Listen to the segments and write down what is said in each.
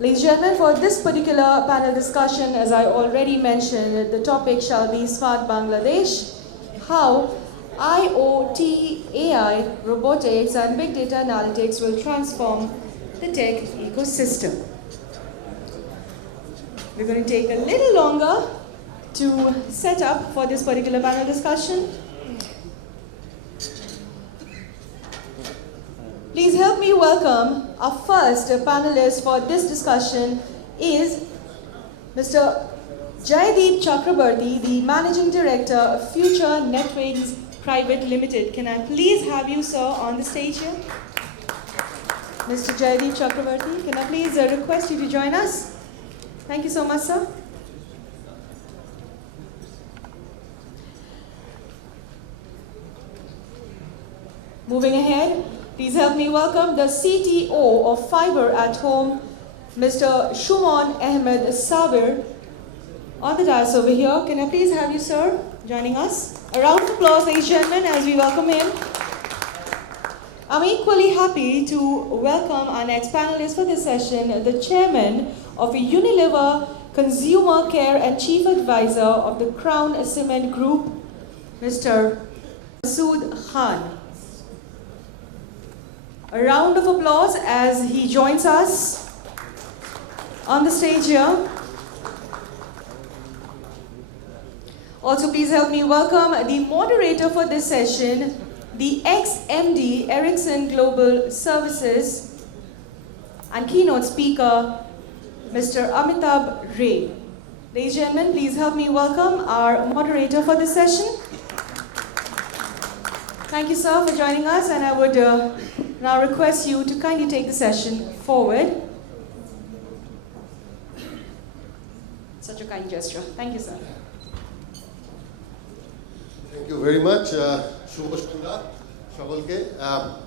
Ladies and gentlemen, for this particular panel discussion, as I already mentioned, the topic shall be Smart Bangladesh, how IOT, AI, robotics and big data analytics will transform the tech ecosystem. We're going to take a little longer to set up for this particular panel discussion. Please help me welcome our first panelist for this discussion is Mr. Jaideep Chakrabarti, the Managing Director of Future Networks Private Limited. Can I please have you, sir, on the stage here? Mr. Jaideep Chakrabarti, can I please request you to join us? Thank you so much, sir. Moving ahead, please help me welcome the CTO of Fiber at Home, Mr. Shumon Ahmed Sabir, on the dais over here. Can I please have you, sir, joining us? A round of applause, ladies and gentlemen, as we welcome him. I'm equally happy to welcome our next panelist for this session, the Chairman of Unilever Consumer Care and Chief Advisor of the Crown Cement Group, Mr. Masood Khan. A round of applause as he joins us on the stage here. Also, please help me welcome the moderator for this session, the ex-MD Ericsson Global Services and keynote speaker, Mr. Amitabh Ray. Ladies and gentlemen, please help me welcome our moderator for this session. Thank you, sir, for joining us, and I would now request you to kindly take the session forward. Such a kind gesture. Thank you, sir. Thank you very much, Shubhashkunda, Shabalke.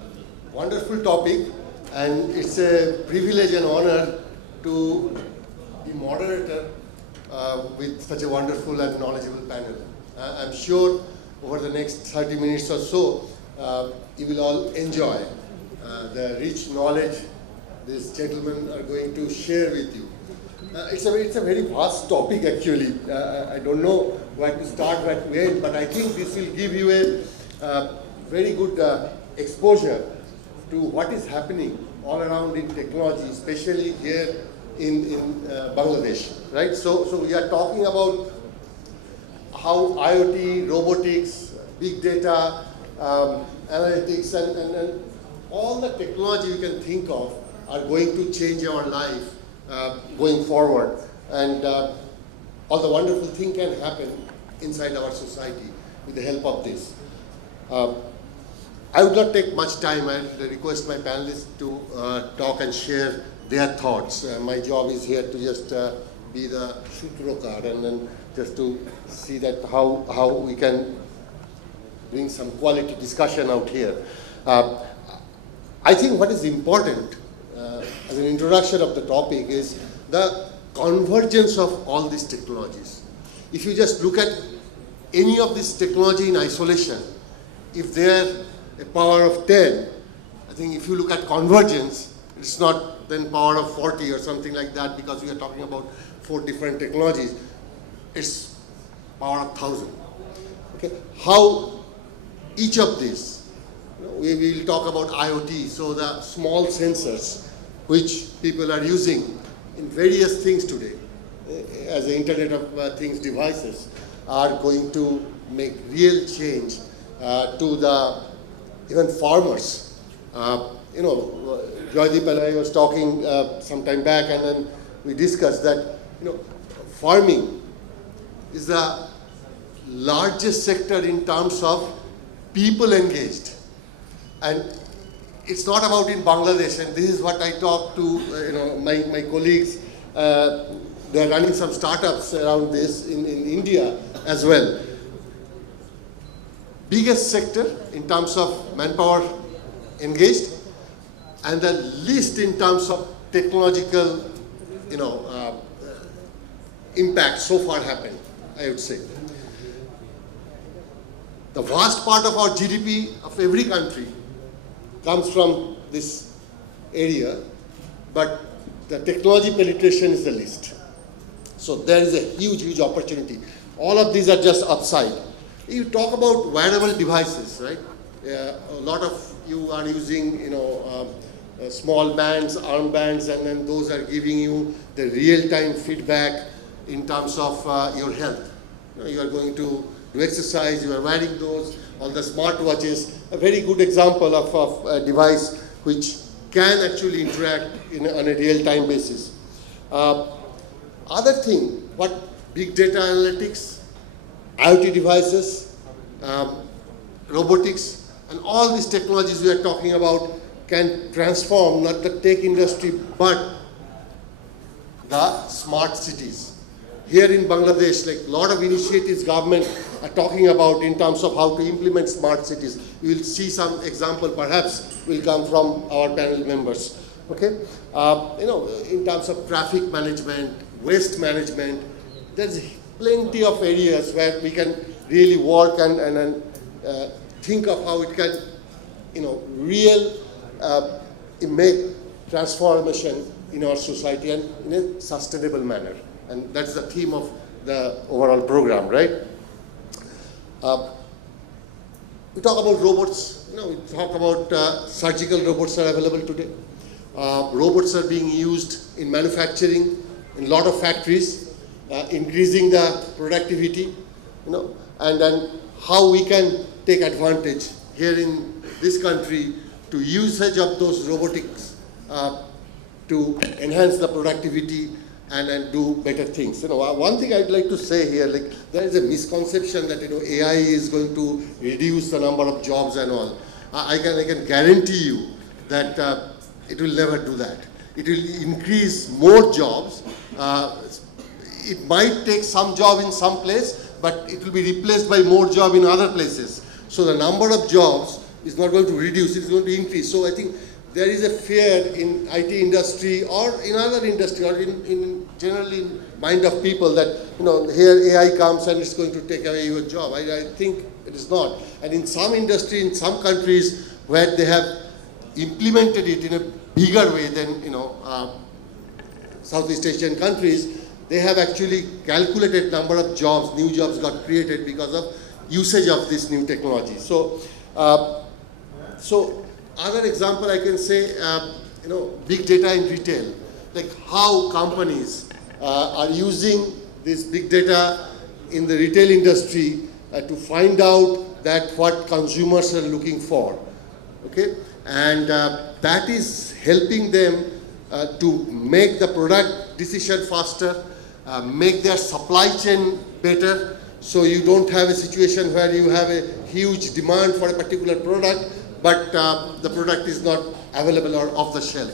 Wonderful topic, and it's a privilege and honor to be moderator with such a wonderful and knowledgeable panel. I'm sure over the next 30 minutes or so, you will all enjoy the rich knowledge these gentlemen are going to share with you. It's a very vast topic actually. I don't know where to start, where to end, but I think this will give you a very good exposure to what is happening all around in technology, especially here in Bangladesh, right? So we are talking about how IoT, robotics, big data, analytics, and all the technology you can think of are going to change our life going forward. And all the wonderful things can happen inside our society with the help of this. I would not take much time. I request my panelists to talk and share their thoughts. My job is here to just be the Sutrokar and then just to see that how we can bring some quality discussion out here. I think what is important as an introduction of the topic is the convergence of all these technologies. If you just look at any of this technology in isolation, if they're a power of 10, I think if you look at convergence, it's not then power of 40 or something like that, because we are talking about 4 different technologies. It's power of 1,000. Okay, how each of these, we will talk about IoT, so the small sensors which people are using in various things today as the Internet of Things devices are going to make real change to the even farmers. Jaideep and I was talking some time back, and then we discussed that farming is the largest sector in terms of people engaged, and it's not about in Bangladesh. And this is what I talk to my colleagues. They are running some startups around this in India as well. Biggest sector in terms of manpower engaged, and the least in terms of technological impact so far happened, I would say. The vast part of our GDP of every country comes from this area, but the technology penetration is the least. So there is a huge, huge opportunity. All of these are just upside. You talk about wearable devices, right? A lot of you are using, small bands, armbands, and then those are giving you the real-time feedback in terms of your health. You are going to do exercise, you are wearing those, all the smartwatches. A very good example of a device which can actually interact on a real-time basis. Other thing, what big data analytics, IOT devices, robotics, and all these technologies we are talking about can transform not the tech industry but the smart cities. Here in Bangladesh, like a lot of initiatives government are talking about in terms of how to implement smart cities. You will see some example perhaps will come from our panel members. Okay, in terms of traffic management, waste management, there's plenty of areas where we can really work and think of how it can, make transformation in our society and in a sustainable manner. And that's the theme of the overall program, right? We talk about robots, we talk about surgical robots are available today. Robots are being used in manufacturing, in a lot of factories, increasing the productivity, and then how we can take advantage here in this country to usage of those robotics to enhance the productivity and do better things. One thing I'd like to say here, like there is a misconception that AI is going to reduce the number of jobs and all. I can guarantee you that it will never do that. It will increase more jobs. It might take some job in some place, but it will be replaced by more job in other places. So the number of jobs is not going to reduce, it's going to increase. So I think there is a fear in IT industry or in other industry or in generally in mind of people that, here AI comes and it's going to take away your job. I think it is not. And in some industry, in some countries where they have implemented it in a bigger way than, Southeast Asian countries, they have actually calculated number of jobs, new jobs got created because of usage of this new technology. So other example I can say, big data in retail, like how companies are using this big data in the retail industry to find out that what consumers are looking for, okay? And that is helping them to make the product decision faster, make their supply chain better, so you don't have a situation where you have a huge demand for a particular product, but the product is not available or off the shelf.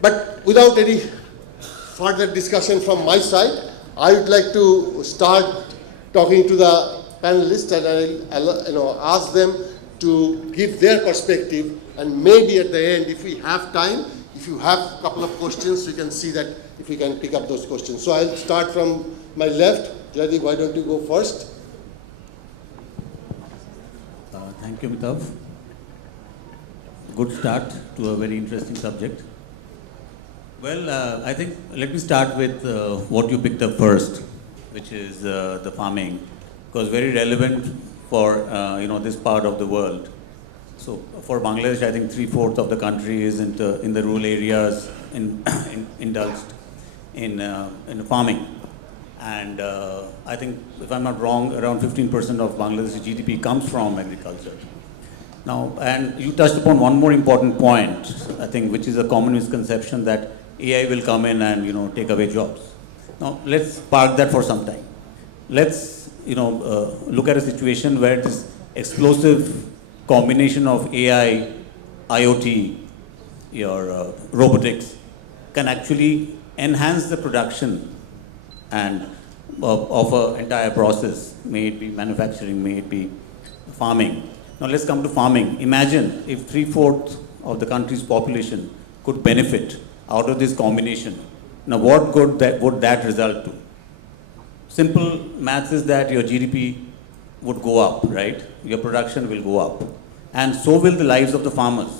But without any further discussion from my side, I would like to start talking to the panelists, and I'll ask them to give their perspective, and maybe at the end, if we have time, if you have a couple of questions, we can see that if we can pick up those questions. So I'll start from my left. Jaideep, why don't you go first? Thank you, Mitav. Good start to a very interesting subject. Well, I think let me start with what you picked up first, which is the farming, because very relevant for this part of the world. So for Bangladesh, I think 3/4 of the country is in the rural areas indulged in farming, and I think if I'm not wrong, around 15% of Bangladesh's GDP comes from agriculture. Now, and you touched upon one more important point, I think, which is a common misconception that AI will come in and take away jobs. Now, let's park that for some time. Let's look at a situation where this explosive combination of AI, IOT, your robotics can actually enhance the production and of an entire process, may it be manufacturing, may it be farming. Now let's come to farming. Imagine if 3/4 of the country's population could benefit out of this combination. Now what good would that result to? Simple maths is that your GDP would go up, right? Your production will go up. And so will the lives of the farmers.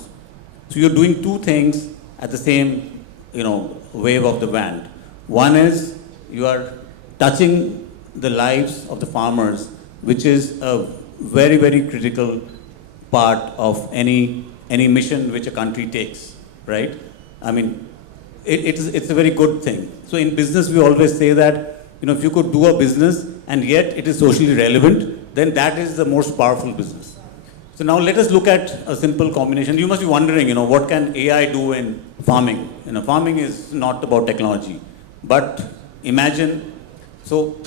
So you're doing two things at the same wave of the wand. One is you are touching the lives of the farmers, which is a very, very critical part of any mission which a country takes, right? I mean, it's a very good thing. So in business, we always say that, if you could do a business and yet it is socially relevant, then that is the most powerful business. So now let us look at a simple combination. You must be wondering, what can AI do in farming? Farming is not about technology, but imagine, so,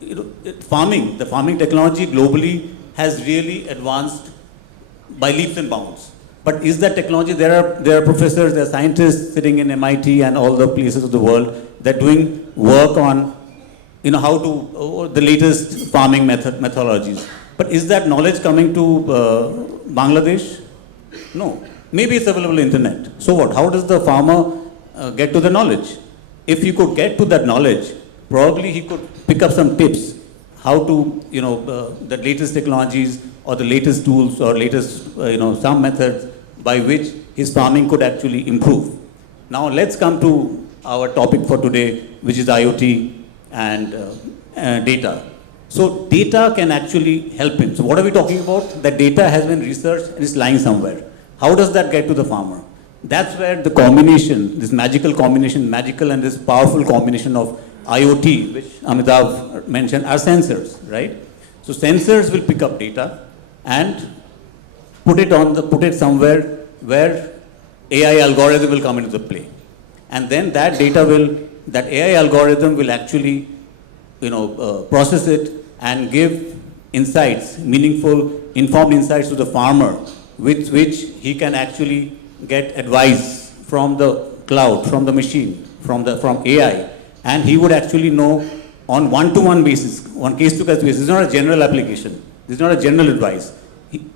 the farming technology globally has really advanced by leaps and bounds. But is that technology, there are professors, there are scientists sitting in MIT and all the places of the world that are doing work on, how to, the latest farming methodologies. But is that knowledge coming to Bangladesh? No. Maybe it's available on the internet. So what? How does the farmer get to the knowledge? If he could get to that knowledge, probably he could pick up some tips how to, the latest technologies or the latest tools or latest, some methods by which his farming could actually improve. Now let's come to our topic for today, which is IoT and data. So data can actually help him. So what are we talking about? That data has been researched and is lying somewhere. How does that get to the farmer? That's where the combination, this magical and this powerful combination of IoT, which Amitabh mentioned, are sensors, right? So sensors will pick up data and put it somewhere where AI algorithm will come into the play. And then that AI algorithm will actually, process it and give insights, meaningful, informed insights to the farmer, with which he can actually get advice from the cloud, from the machine, from AI, and he would actually know on one-to-one basis, on case-to-case basis. This is not a general application. This is not a general advice.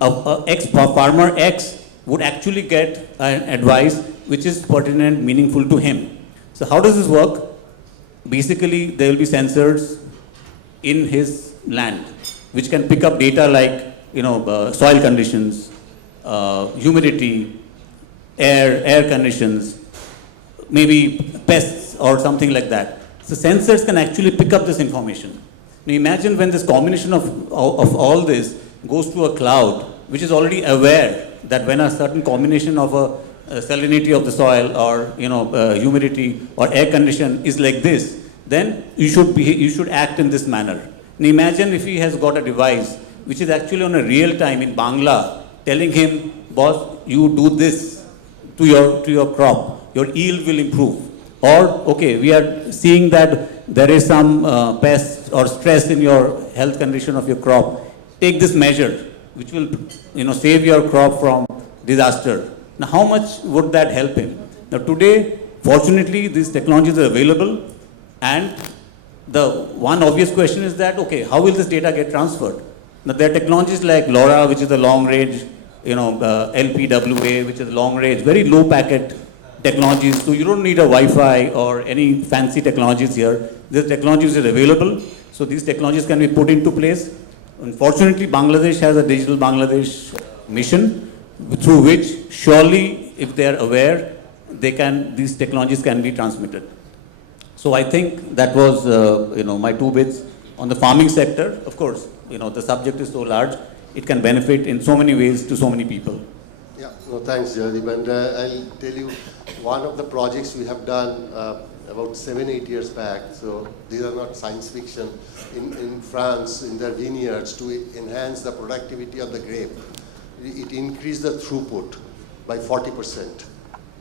Farmer X would actually get an advice which is pertinent, meaningful to him. So how does this work? Basically, there will be sensors in his land which can pick up data like soil conditions, humidity, air conditions, maybe pests or something like that. So sensors can actually pick up this information. Now imagine when this combination of all this goes to a cloud, which is already aware that when a certain combination of a salinity of the soil or humidity or air condition is like this, then you should act in this manner. Now imagine if he has got a device which is actually on a real time in Bangla, telling him, boss, you do this to your crop, your yield will improve. Or, okay, we are seeing that there is some pest or stress in your health condition of your crop. Take this measure, which will save your crop from disaster. Now, how much would that help him? Now, today, fortunately, these technologies are available, and the one obvious question is that, okay, how will this data get transferred? Now, there are technologies like LoRa, which is the long range, LPWA, which is long range, very low packet technologies. So you don't need a Wi-Fi or any fancy technologies here. These technologies are available. So these technologies can be put into place. Unfortunately, Bangladesh has a digital Bangladesh mission, through which surely, if they are aware, these technologies can be transmitted. So I think that was my 2 bits on the farming sector. Of course, the subject is so large, it can benefit in so many ways to so many people. Yeah, no, thanks, Jaydeep. And I'll tell you, one of the projects we have done about 7-8 years back, so these are not science fiction, in France, in their vineyards, to enhance the productivity of the grape. It increased the throughput by 40%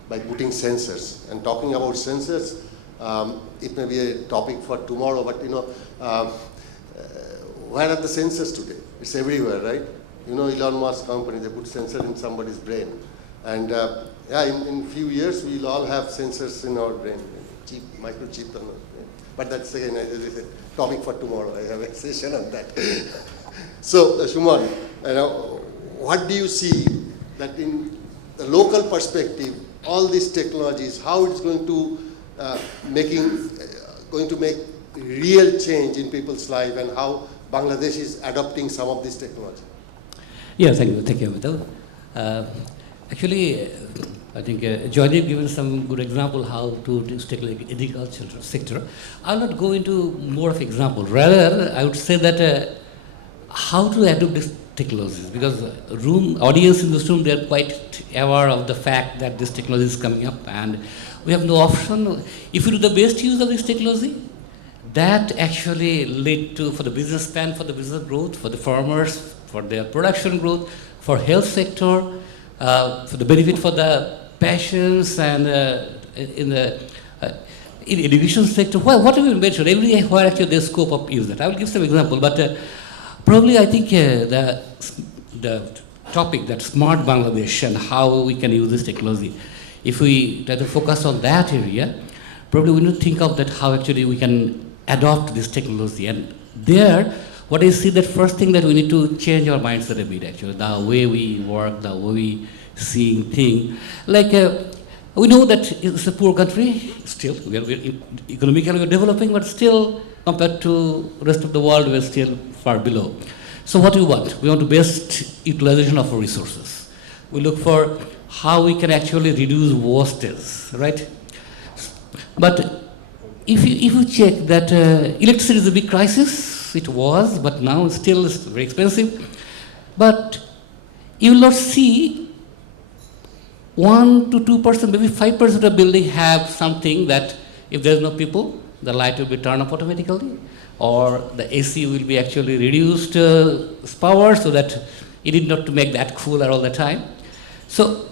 by putting sensors. And talking about sensors, it may be a topic for tomorrow, but where are the sensors today? It's everywhere, right? Elon Musk's company, they put sensor in somebody's brain. And in few years, we'll all have sensors in our brain, microchip. But that's again a topic for tomorrow. I have a session on that. So, Shuman, what do you see that in the local perspective, all these technologies, how it's going to make real change in people's life, and how Bangladesh is adopting some of this technology? Yeah, thank you, Amitabh. Actually, I think Johnny has given some good example how to take like agriculture sector. I'll not go into more of example. Rather, I would say that how to adopt this technologies, because audience in this room, they are quite aware of the fact that this technology is coming up, and we have no option. If we do the best use of this technology, that actually lead to, for the business span, for the business growth, for the farmers, for their production growth, for health sector, for the benefit for the patients, and in education sector, whatever you mentioned, everywhere actually there's scope of use that. I will give some example, but probably I think the topic that smart Bangladesh and how we can use this technology, if we try to focus on that area, probably we need to think of that how actually we can adopt this technology. And there, what I see, that first thing that we need to change our mindset a bit actually, the way we work, the way we seeing things. Like we know that it's a poor country still, we're economically we're developing, but still compared to rest of the world, we're still far below. So what do we want? We want the best utilization of our resources. We look for how we can actually reduce wastage, right? But if you check that electricity is a big crisis, it was, but now still it's very expensive. But you will not see 1 to 2%, maybe 5% of the building have something that if there's no people, the light will be turned off automatically, or the AC will be actually reduced power so that it need not to make that cooler all the time. So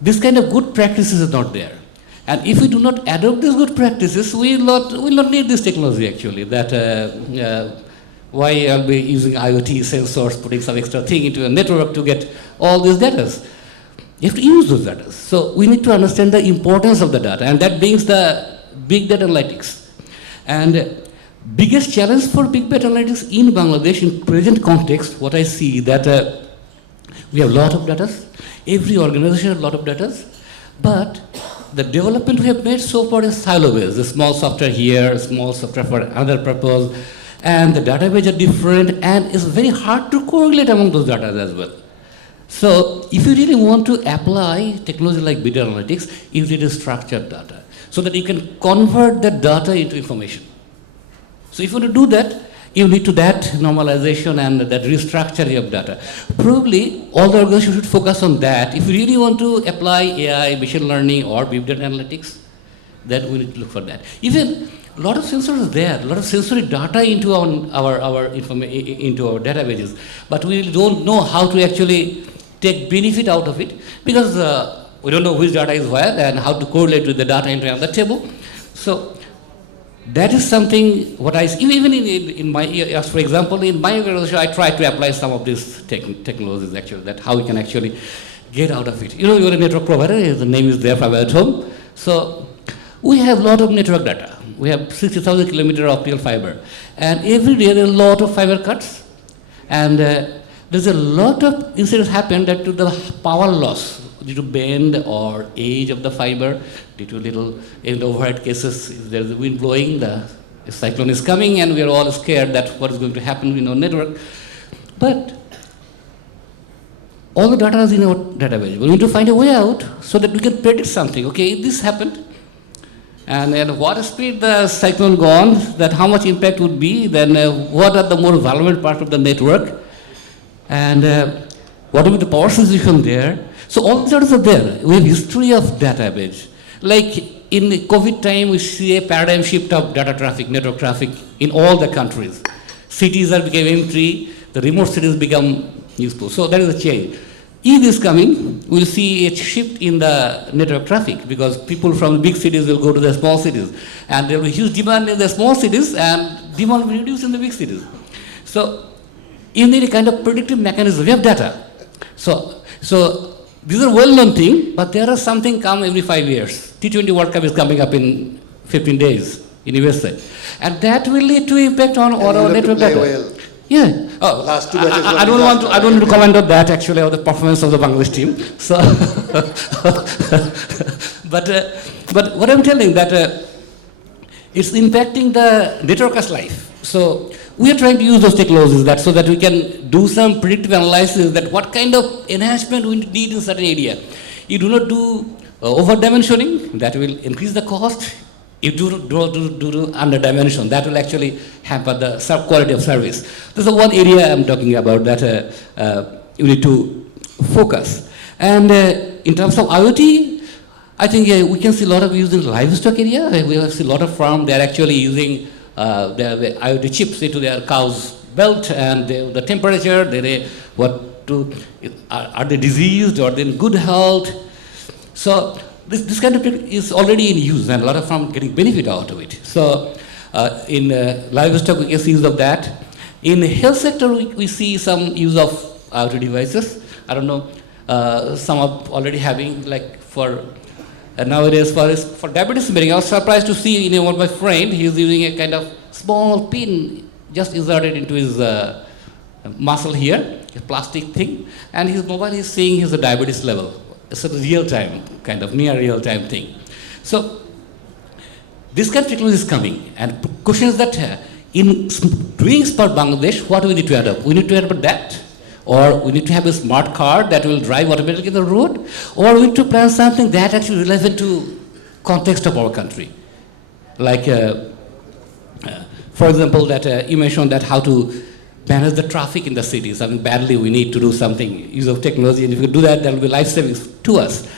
this kind of good practices is not there. And if we do not adopt these good practices, we will not need this technology actually. That why I'll be using IOT sensors, putting some extra thing into a network to get all these data. You have to use those data. So we need to understand the importance of the data, and that brings the big data analytics. And biggest challenge for big data analytics in Bangladesh in present context, what I see that we have a lot of data, every organization has a lot of data, but the development we have made so far is silo-based. The small software here, small software for another purpose, and the database are different, and it's very hard to correlate among those data as well. So if you really want to apply technology like big data analytics, you need structured data so that you can convert that data into information. So if you want to do that, you need to that normalization and that restructuring of data. Probably all the organizations should focus on that. If you really want to apply AI, machine learning, or big data analytics, then we need to look for that. Even a lot of sensors are there, a lot of sensory data into our databases, but we don't know how to actually take benefit out of it, because we don't know which data is where and how to correlate with the data entry on the table. So that is something what I see. Even in my, for example, in my organization, I try to apply some of these technologies actually, that how we can actually get out of it. You know, you're a network provider, the name is there, Fiber at Home. So we have a lot of network data. We have 60,000 kilometers of optical fiber. And every day there are a lot of fiber cuts. And there's a lot of incidents happen that to the power loss due to bend or age of the fiber, due to little in overhead cases, if there's a wind blowing, the cyclone is coming, and we are all scared that what is going to happen in our network. But all the data is in our database. We need to find a way out so that we can predict something. Okay, if this happened, and at what speed the cyclone gone, that how much impact would be, then what are the more vulnerable parts of the network, and what will be the power situation there. So all the data are there. We have history of database. Like in the COVID time, we see a paradigm shift of data traffic, network traffic in all the countries. Cities are becoming empty, the remote cities become useful. So that is a change. If this is coming, we'll see a shift in the network traffic, because people from big cities will go to the small cities. And there will be huge demand in the small cities, and demand will be reduced in the big cities. So you need a kind of predictive mechanism. We have data. So these are well-known things, but there are something come every 5 years. T20 World Cup is coming up in 15 days in USA. And that will lead to impact on all our network data. Well. Yeah. Oh, last two matches I don't want to comment on that actually, of the performance of the Bangladesh team. So, but what I'm telling that it's impacting the networker's life. So we are trying to use those technologies so that we can do some predictive analysis that what kind of enhancement we need in certain area. You do not do over-dimensioning, that will increase the cost. You do under-dimension, that will actually hamper the quality of service. This is one area I'm talking about that you need to focus. And in terms of IoT, I think we can see a lot of use in livestock area. We have seen a lot of farms, they're actually using their IoT chips into their cow's belt, and the temperature, are they diseased or they in good health? So this kind of thing is already in use, and a lot of farms getting benefit out of it. So in livestock, we can see use of that. In the health sector, we see some use of IoT devices. I don't know, some are already having, like for nowadays for diabetes measuring. I was surprised to see, one of my friend, he's using a kind of small pin just inserted into his muscle here, a plastic thing, and his mobile is seeing his diabetes level. It's a real-time, kind of near real-time thing. So this kind of technology is coming, and question is that in doing Smart Bangladesh, what do we need to adopt? We need to adopt that, or we need to have a smart car that will drive automatically on the road, or we need to plan something that actually relevant to context of our country. Like, for example, that you mentioned that how to manage the traffic in the cities. I mean, badly we need to do something, use of technology, and if we do that, there will be life savings to us.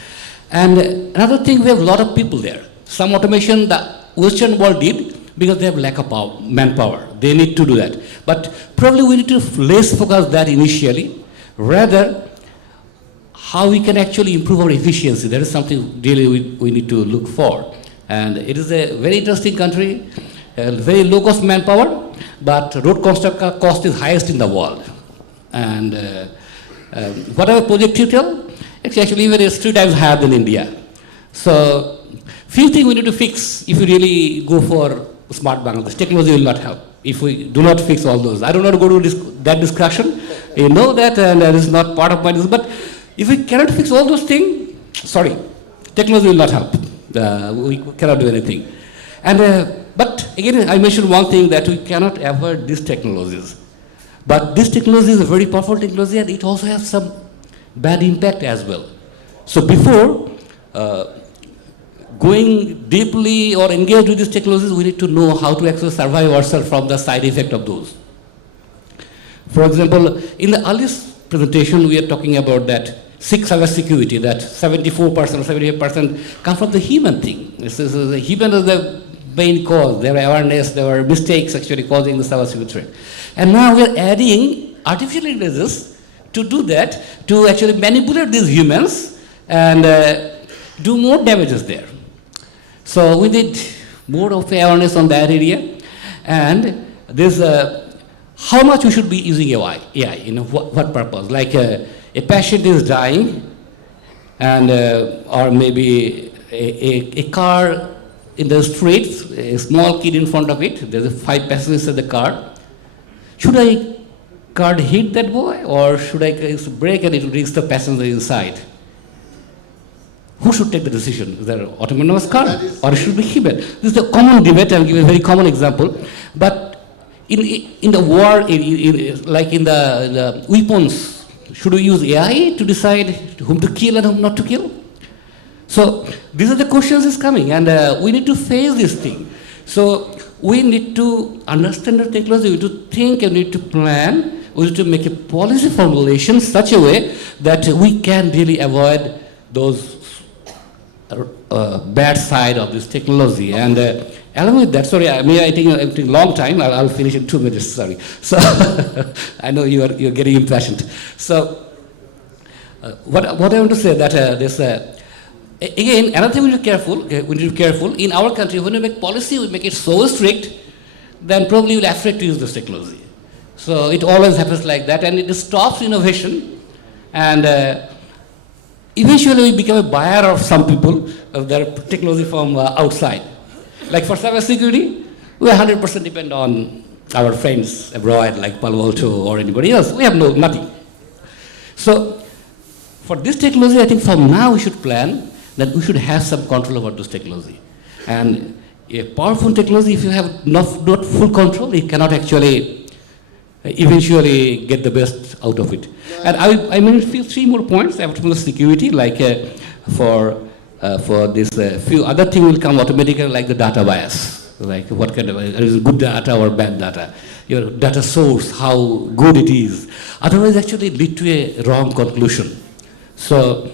And another thing, we have a lot of people there. Some automation the Western world did because they have lack of manpower. They need to do that. But probably we need to less focus that initially, rather how we can actually improve our efficiency. That is something really we need to look for. And it is a very interesting country, very low cost manpower, but road construction cost is highest in the world. And whatever project you tell, it's actually even 3 times higher than India. So few things we need to fix if you really go for Smart Bangladesh. Technology will not help if we do not fix all those. I don't want to go to that discussion. You know that, and that is not part of my discussion. But if we cannot fix all those things, sorry, technology will not help. We cannot do anything. And but again, I mentioned one thing, that we cannot avoid these technologies. But this technology is a very powerful technology, and it also has some bad impact as well. So before going deeply or engage with these technologies, we need to know how to actually survive ourselves from the side effect of those. For example, in the earliest presentation, we are talking about that cyber security, that 74% or 78% come from the human thing. The human is the main cause. There were awareness, there were mistakes actually causing the cyber security threat. And now we are adding artificial intelligence to do that, to actually manipulate these humans and do more damages there. So we need more of awareness on that area. And there's how much we should be using AI, what purpose? Like a patient is dying, and or maybe a car in the streets, a small kid in front of it, there's 5 passengers in the car. Should I car hit that boy, or should I brake and it will reach the passenger inside? Who should take the decision? Is there an autonomous car, or it should be human? This is a common debate. I'll give a very common example. But in the war, like in the weapons, should we use AI to decide whom to kill and whom not to kill? So these are the questions is coming, and we need to face this thing. So we need to understand the technology, we need to think, and we need to plan, we need to make a policy formulation such a way that we can really avoid those bad side of this technology. And along with that, sorry, I think I'm taking a long time. I'll finish in 2 minutes. Sorry. So I know you're getting impatient. So what I want to say that this again, another thing we need to be careful. We need to be careful in our country. When we make policy, we make it so strict, then probably we'll afraid to use this technology. So it always happens like that, and it stops innovation, and eventually we become a buyer of some people of their technology from outside. Like for cyber security, we 100% depend on our friends abroad, like Palo Alto or anybody else. We have nothing. So for this technology, I think from now we should plan that we should have some control over this technology. And a powerful technology, if you have not full control, you cannot actually eventually get the best out of it. And I mentioned 3 more points about security, like for this few other things will come automatically, like the data bias, like what kind of is good data or bad data, your data source, how good it is. Otherwise, actually lead to a wrong conclusion. So,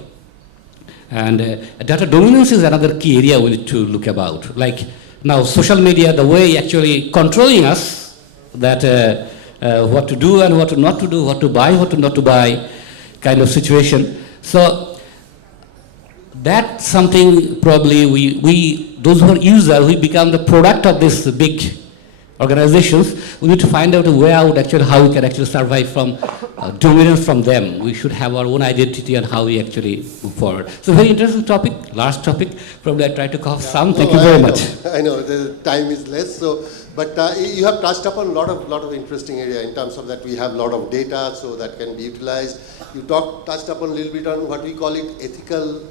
and data dominance is another key area we need to look about. Like now, social media, the way actually controlling us, that what to do and what not to do, what to buy, what not to buy, kind of situation. So that's something probably we those who are users, we become the product of this big organizations. We need to find out a way out actually how we can actually survive from dominance from them. We should have our own identity and how we actually move forward. So very interesting topic, last topic. Probably I try to cover some. Thank you very much. I know the time is less, so but you have touched upon a lot of interesting area in terms of that we have a lot of data, so that can be utilized. You touched upon a little bit on what we call it ethical,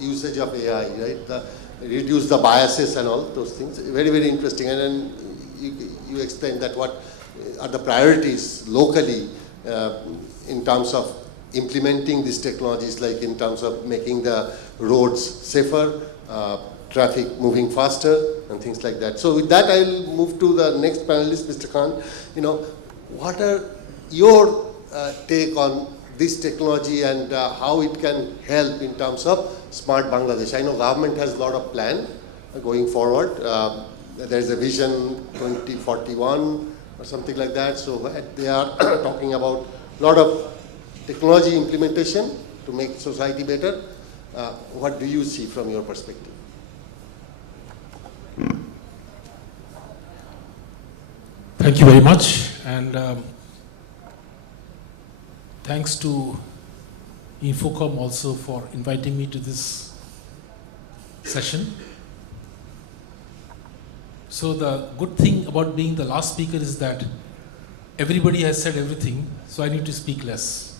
usage of AI, right? Reduce the biases and all those things. Very, very interesting. And then you explained that what are the priorities locally in terms of implementing these technologies, like in terms of making the roads safer, traffic moving faster, and things like that. So with that, I'll move to the next panelist, Mr. Khan. What are your take on this technology and how it can help in terms of smart Bangladesh? I know government has a lot of plan going forward. There's a vision 2041 or something like that. So they are talking about a lot of technology implementation to make society better. What do you see from your perspective? Thank you very much, and thanks to Infocom also for inviting me to this session. So the good thing about being the last speaker is that everybody has said everything, so I need to speak less.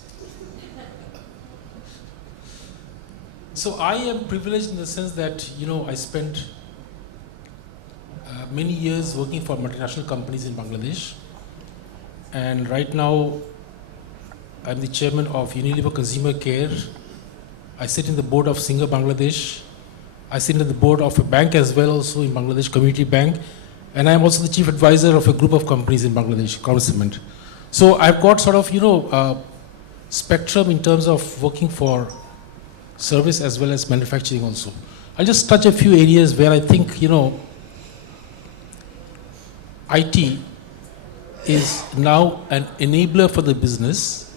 So I am privileged in the sense that, I spent many years working for multinational companies in Bangladesh, and right now I'm the chairman of Unilever Consumer Care. I sit in the board of Singer Bangladesh. I sit in the board of a bank as well, also in Bangladesh Community Bank, and I'm also the chief advisor of a group of companies in Bangladesh, Cement. So I've got sort of spectrum in terms of working for service as well as manufacturing also. I'll just touch a few areas where I think IT is now an enabler for the business.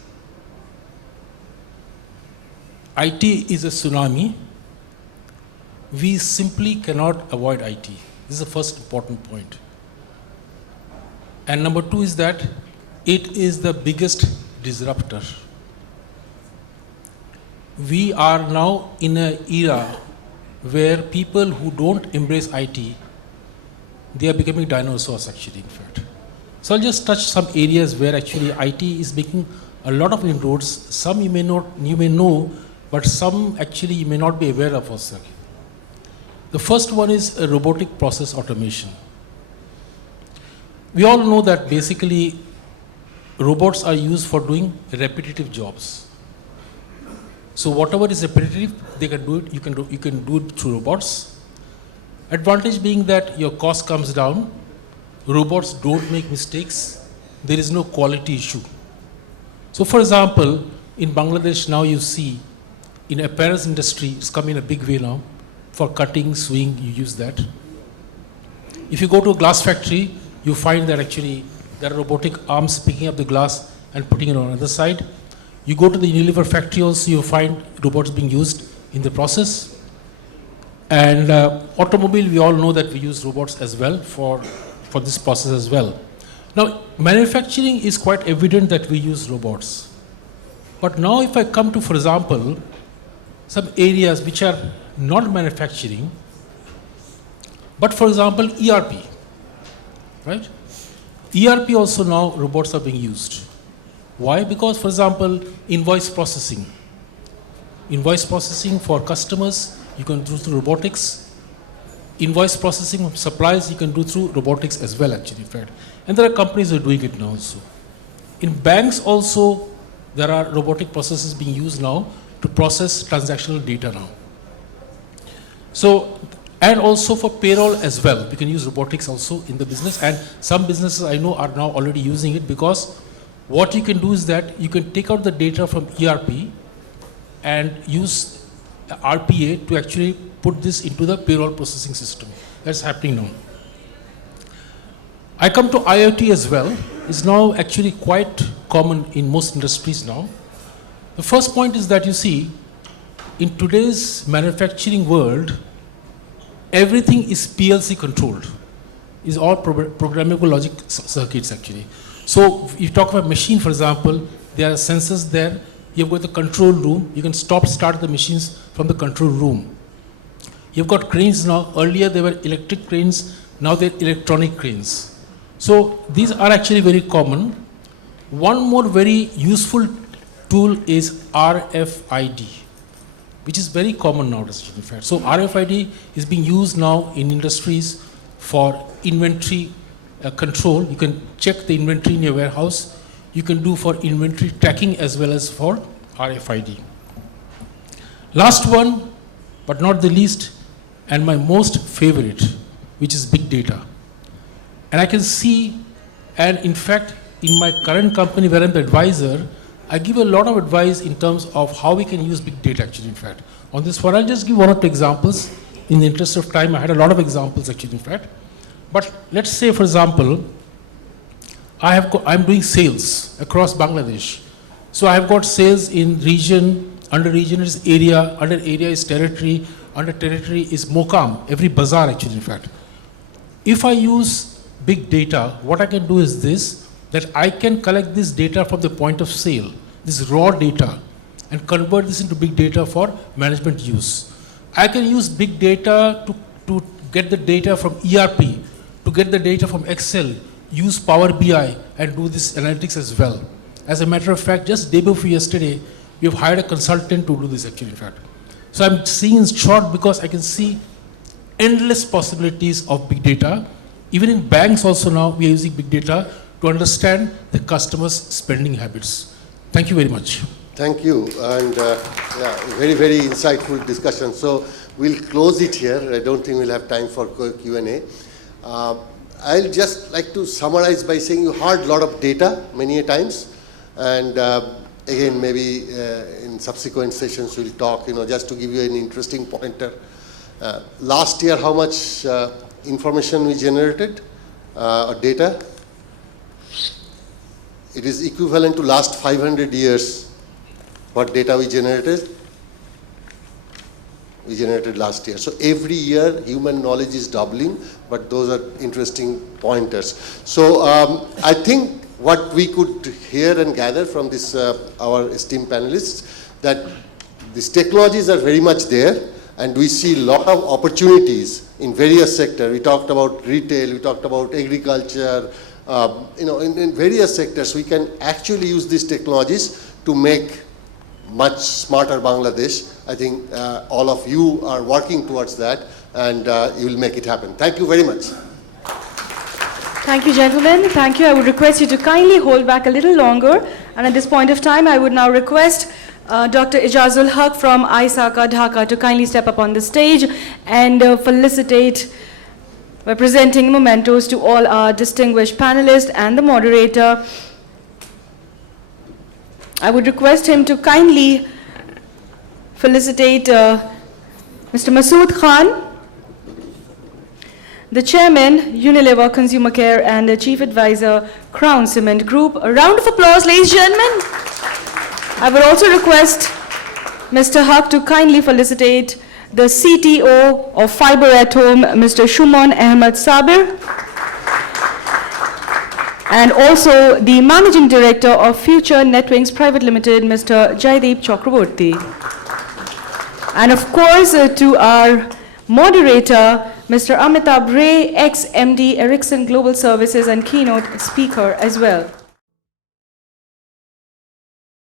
IT is a tsunami. We simply cannot avoid IT. This is the first important point. And number two is that it is the biggest disruptor. We are now in an era where people who don't embrace IT, they are becoming dinosaurs actually, in fact. So I'll just touch some areas where actually IT is making a lot of inroads. Some you may know, but some actually you may not be aware of also. The first one is a robotic process automation. We all know that basically robots are used for doing repetitive jobs. So whatever is repetitive, they can do it. You can do it through robots. Advantage being that your cost comes down. Robots don't make mistakes. There is no quality issue. So for example, in Bangladesh now you see in apparel industry, it's come in a big way now. For cutting, sewing, you use that. If you go to a glass factory, you find that actually there are robotic arms picking up the glass and putting it on the other side. You go to the Unilever factory also, you find robots being used in the process. And automobile, we all know that we use robots as well for this process as well. Now, manufacturing is quite evident that we use robots. But now if I come to, for example, some areas which are not manufacturing, but for example, ERP, right? ERP also now robots are being used. Why? Because, for example, invoice processing. Invoice processing for customers, you can do through robotics. Invoice processing of suppliers, you can do through robotics as well, actually, in fact. And there are companies who are doing it now also. In banks also, there are robotic processes being used now, to process transactional data now. So, and also for payroll as well, we can use robotics also in the business, and some businesses I know are now already using it, because what you can do is that you can take out the data from ERP and use RPA to actually put this into the payroll processing system. That's happening now. I come to IoT as well. It's now actually quite common in most industries now. The first point is that you see, in today's manufacturing world, everything is PLC controlled. It's all programmable logic circuits actually. So if you talk about machine, for example, there are sensors there. You've got the control room. You can start the machines from the control room. You've got cranes now. Earlier they were electric cranes. Now they're electronic cranes. So these are actually very common. One more very useful tool is RFID, which is very common nowadays, in fact. So RFID is being used now in industries for inventory control. You can check the inventory in your warehouse. You can do for inventory tracking as well as for RFID. Last one, but not the least, and my most favorite, which is big data. And I can see, and in fact, in my current company where I'm the advisor, I give a lot of advice in terms of how we can use big data actually, in fact. On this one, I'll just give one or two examples. In the interest of time, I had a lot of examples actually, in fact. But let's say, for example, I'm doing sales across Bangladesh. So I've got sales in region, under region is area, under area is territory, under territory is Mokam, every bazaar actually, in fact. If I use big data, what I can do is this, that I can collect this data from the point of sale, this raw data, and convert this into big data for management use. I can use big data to get the data from ERP, to get the data from Excel, use Power BI, and do this analytics as well. As a matter of fact, just day before yesterday, we have hired a consultant to do this actually, in fact. So I'm seeing in short because I can see endless possibilities of big data. Even in banks also now, we are using big data to understand the customer's spending habits. Thank you very much. Thank you, and yeah, very, very insightful discussion. So we'll close it here. I don't think we'll have time for Q&A. I'll just like to summarize by saying you heard a lot of data many a times, and again, maybe in subsequent sessions we'll talk, just to give you an interesting pointer. Last year, how much information we generated, or data? It is equivalent to last 500 years what data we generated last year. So every year human knowledge is doubling, but those are interesting pointers. So I think what we could hear and gather from this our esteemed panelists, that these technologies are very much there, and we see a lot of opportunities in various sectors. We talked about retail, we talked about agriculture, in various sectors we can actually use these technologies to make much smarter Bangladesh. I think all of you are working towards that, and you will make it happen. Thank you very much. Thank you, gentlemen. Thank you. I would request you to kindly hold back a little longer. And at this point of time, I would now request Dr. Ijazul Haq from ISACA Dhaka to kindly step up on the stage and felicitate by presenting mementos to all our distinguished panelists and the moderator. I would request him to kindly felicitate Mr. Masood Khan, the Chairman, Unilever Consumer Care and the Chief Advisor, Crown Cement Group. A round of applause, ladies and gentlemen. I would also request Mr. Haq to kindly felicitate the CTO of Fiber at Home, Mr. Shumon Ahmed Sabir, and also the Managing Director of Future Netwings Private Limited, Mr. Jaideep Chakraborty. And of course, to our moderator, Mr. Amitabh Ray, ex-MD Ericsson Global Services and keynote speaker as well.